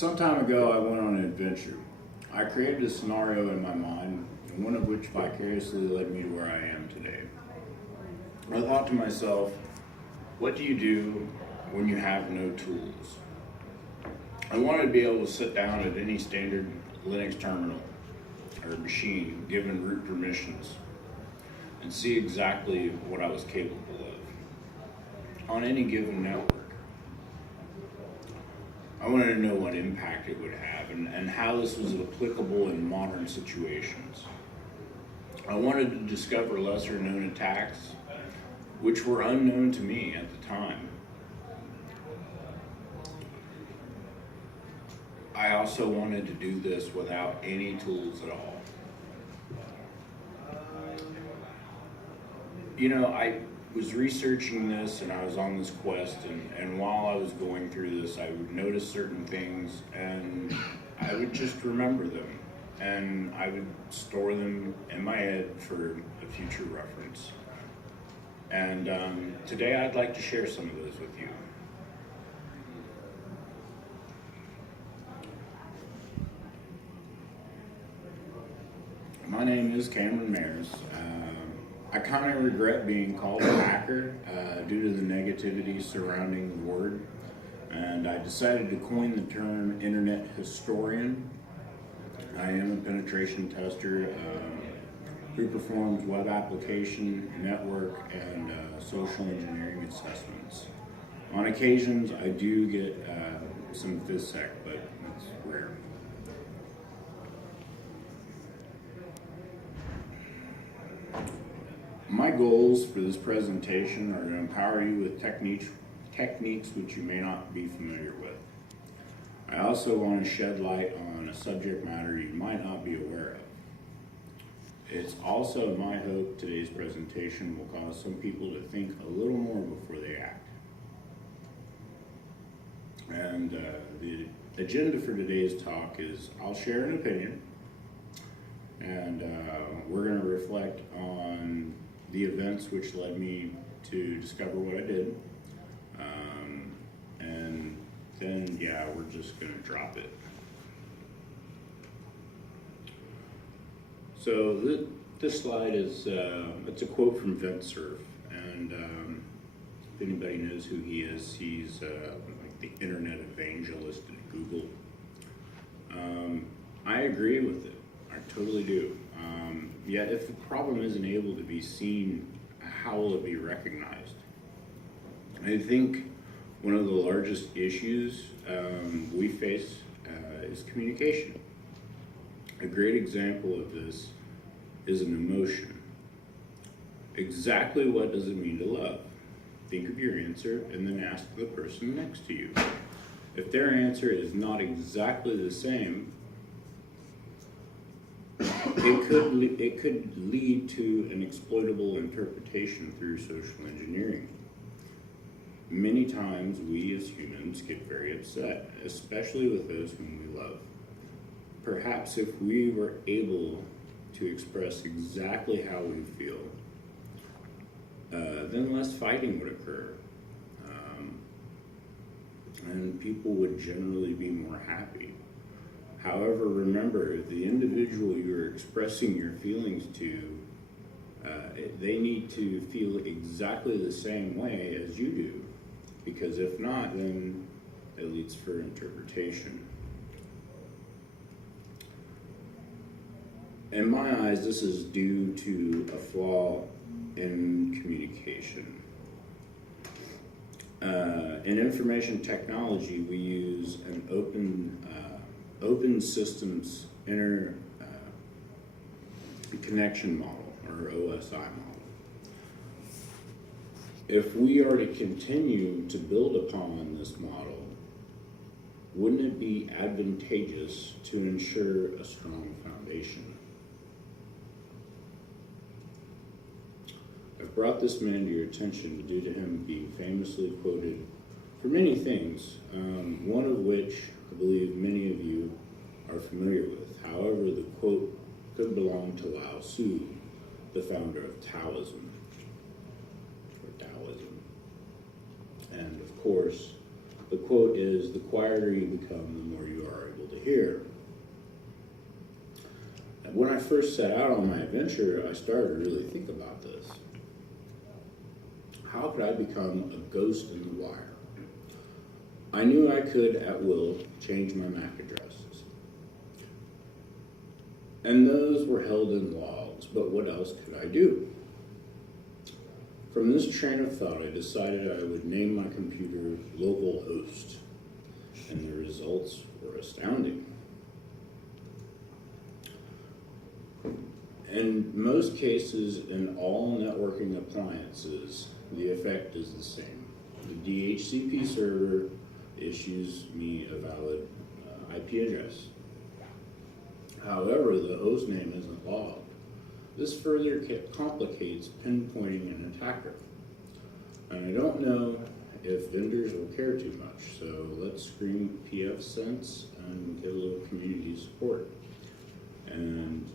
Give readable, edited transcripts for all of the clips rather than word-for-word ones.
Some time ago, I went on an adventure. I created a scenario in my mind, and one of which vicariously led me to where I am today. I thought to myself, what do you do when you have no tools? I wanted to be able to sit down at any standard Linux terminal or machine given root permissions and see exactly what I was capable of on any given network. I wanted to know what impact it would have and how this was applicable in modern situations. I wanted to discover lesser known attacks which were unknown to me at the time. I also wanted to do this without any tools at all. I was researching this and I was on this quest, and while I was going through this, I would notice certain things and I would just remember them and I would store them in my head for a future reference. And today I'd like to share some of those with you. My name is Cameron Mares. I kind of regret being called a hacker due to the negativity surrounding the word, and I decided to coin the term internet historian. I am a penetration tester who performs web application, network, and social engineering assessments. On occasions, I do get some FISSEC, but that's rare. My goals for this presentation are to empower you with techniques which you may not be familiar with. I also want to shed light on a subject matter you might not be aware of. It's also my hope today's presentation will cause some people to think a little more before they act. And the agenda for today's talk is I'll share an opinion, and we're going to reflect on the events which led me to discover what I did, and then we're just going to drop it. So this slide is it's a quote from VentSurf, and if anybody knows who he is, he's like the internet evangelist at Google. I agree with it. I totally do. Yet if the problem isn't able to be seen, how will it be recognized? I think one of the largest issues we face is communication. A great example of this is an emotion. Exactly what does it mean to love? Think of your answer and then ask the person next to you. If their answer is not exactly the same, it could lead to an exploitable interpretation through social engineering. Many times we as humans get very upset, especially with those whom we love. Perhaps if we were able to express exactly how we feel, then less fighting would occur. And people would generally be more happy. However, remember, the individual you're expressing your feelings to, they need to feel exactly the same way as you do, because if not, then it leads for interpretation. In my eyes, this is due to a flaw in communication. In information technology, we use an open systems connection model, or OSI model. If we are to continue to build upon this model, wouldn't it be advantageous to ensure a strong foundation? I've brought this man to your attention due to him being famously quoted for many things, one of which I believe many of you are familiar with. However, the quote could belong to Lao Tzu, the founder of Taoism, or Taoism. And of course, the quote is, "The quieter you become, the more you are to hear. And when I first set out on my adventure, I started to really think about this. How could I become a ghost in the wire? I knew I could, at will, change my MAC addresses. And those were held in logs, but what else could I do? From this train of thought, I decided I would name my computer localhost, and the results were astounding. In most cases, in all networking appliances, the effect is the same. The DHCP server issues me a valid IP address. However, the host name isn't logged. This further complicates pinpointing an attacker. And I don't know if vendors will care too much, so let's scream pfSense and get a little community support. And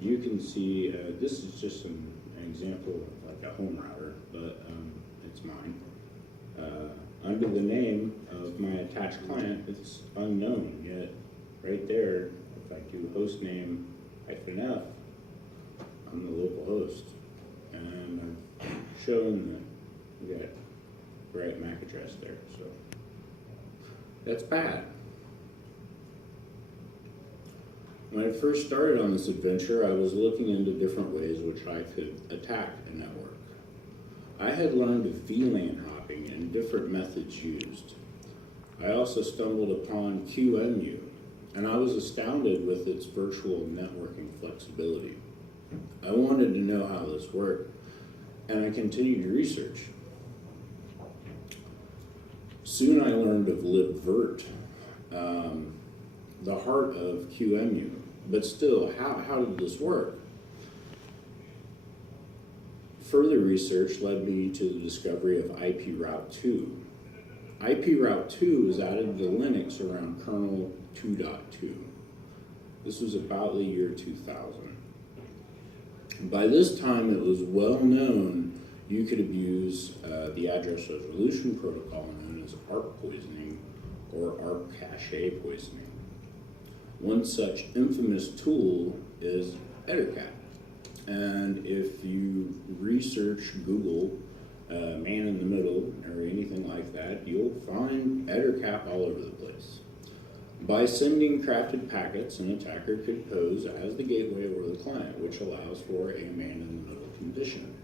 you can see, this is just an example of like a home router, but it's mine. Under the name of my attached client, it's unknown, yet right there, if I do hostname -F, I'm the local host. And I've shown that we got the right MAC address there, so that's bad. When I first started on this adventure, I was looking into different ways which I could attack a network. I had learned of VLAN hopping and different methods used. I also stumbled upon QEMU, and I was astounded with its virtual networking flexibility. I wanted to know how this worked, and I continued to research. Soon I learned of libvirt, the heart of QEMU. But still, how did this work? Further research led me to the discovery of IPRoute2. IPRoute2 was added to Linux around kernel 2.2. This was about the year 2000. By this time, it was well known you could abuse the address resolution protocol known as ARP poisoning or ARP cache poisoning. One such infamous tool is EtherCAT. And if you research Google man in the middle or anything like that, you'll find EtherCAT all over the place. By sending crafted packets, an attacker could pose as the gateway or the client, which allows for a man in the middle condition.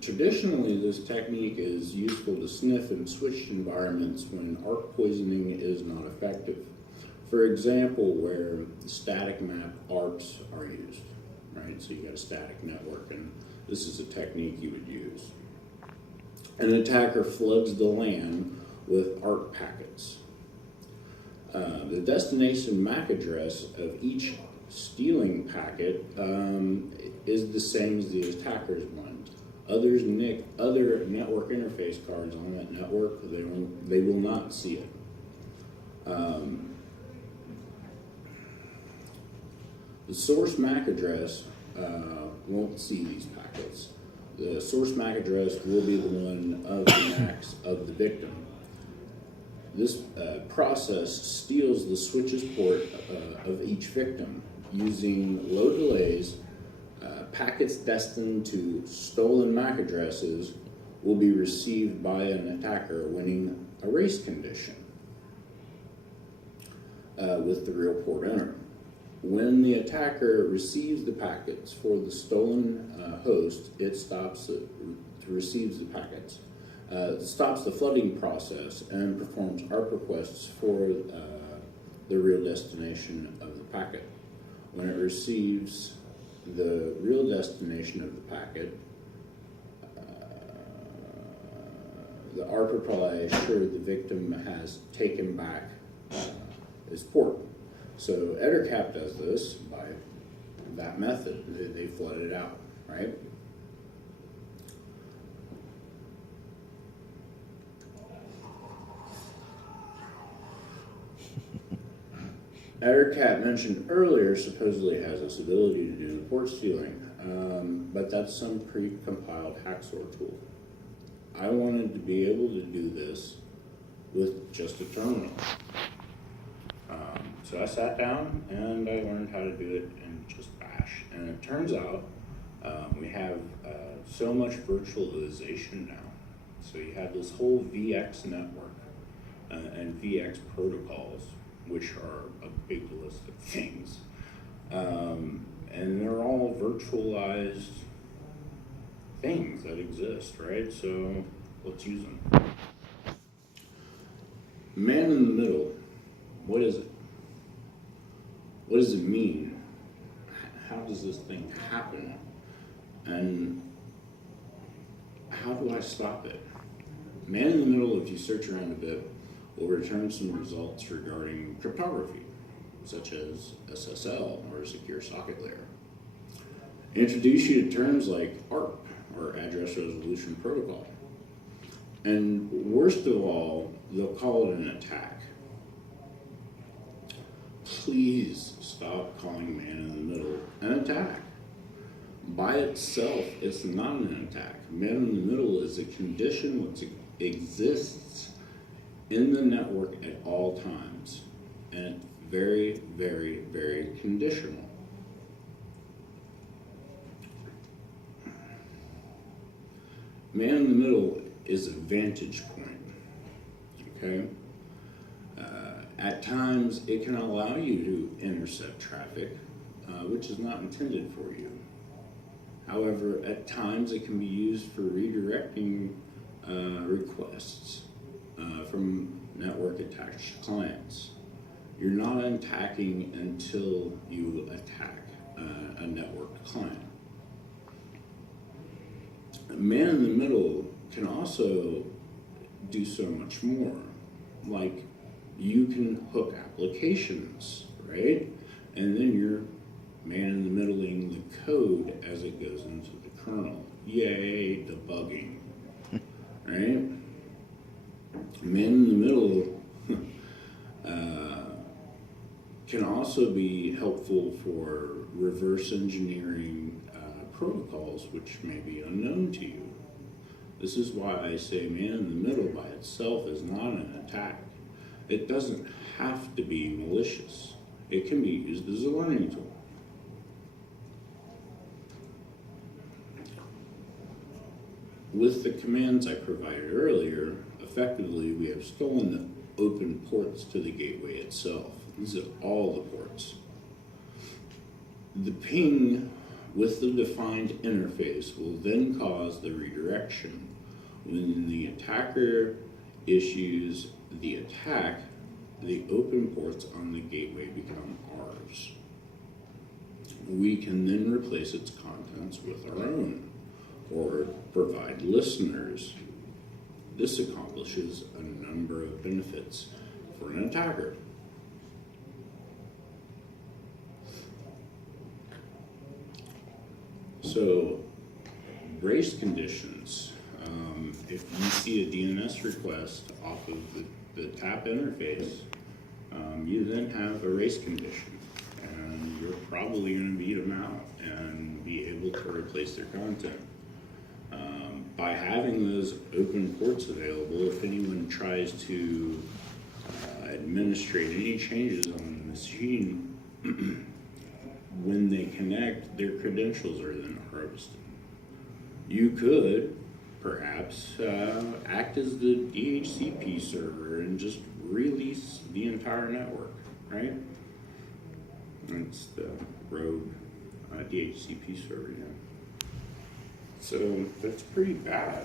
Traditionally, this technique is useful to sniff in switched environments when ARP poisoning is not effective. For example, where static map ARPs are used, right? So you got a static network, and this is a technique you would use. An attacker floods the LAN with ARP packets. The destination MAC address of each stealing packet is the same as the attacker's one. Other network interface cards on that network, they will not see it. The source MAC address won't see these packets. The source MAC address will be the one of the MACs of the victim. This process steals the switch's port of each victim using low delays. Packets destined to stolen MAC addresses will be received by an attacker winning a race condition with the real port owner. When the attacker receives the packets for the stolen host, it receives the packets, stops the flooding process, and performs ARP requests for the real destination of the packet. When it receives the real destination of the packet, the ARP reply assured the victim has taken back his port. So EtherCAT does this by that method. They flood it out, right? EtherCAT mentioned earlier supposedly has this ability to do port stealing, but that's some pre-compiled Hacksaw tool. I wanted to be able to do this with just a terminal. So I sat down and I learned how to do it in just Bash. And it turns out we have so much virtualization now. So you have this whole VX network and VX protocols, which are a big list of things. And they're all virtualized things that exist, right? So let's use them. Man in the middle, what is it? What does it mean? How does this thing happen? And how do I stop it? Man in the middle, if you search around a bit, will return some results regarding cryptography, such as SSL or secure socket layer. Introduce you to terms like ARP or address resolution protocol. And worst of all, they'll call it an attack. Please stop calling man in the middle an attack. By itself, it's not an attack. Man in the middle is a condition which exists in the network at all times. And it's very, very, very conditional. Man in the middle is a vantage point, okay? At times, it can allow you to intercept traffic, which is not intended for you. However, at times, it can be used for redirecting requests from network-attached clients. You're not attacking until you attack a network client. Man in the middle can also do so much more. Like, you can hook applications, right? And then you're man in the middling the code as it goes into the kernel. Yay, debugging, right? Man in the middle can also be helpful for reverse engineering protocols which may be unknown to you. This is why I say man in the middle by itself is not an attack. It doesn't have to be malicious. It can be used as a learning tool. With the commands I provided earlier, effectively we have stolen the open ports to the gateway itself. These are all the ports. The ping with the defined interface will then cause the redirection. When the attacker issues the attack, the open ports on the gateway become ours. We can then replace its contents with our own, or provide listeners. This accomplishes a number of benefits for an attacker. So, race conditions. If you see a DNS request off of the TAP interface, you then have a race condition, and you're probably going to beat them out and be able to replace their content. By having those open ports available, if anyone tries to administrate any changes on the machine, when they connect, their credentials are then harvested. You could perhaps act as the DHCP server and just release the entire network, right? It's the rogue DHCP server, yeah. So that's pretty bad.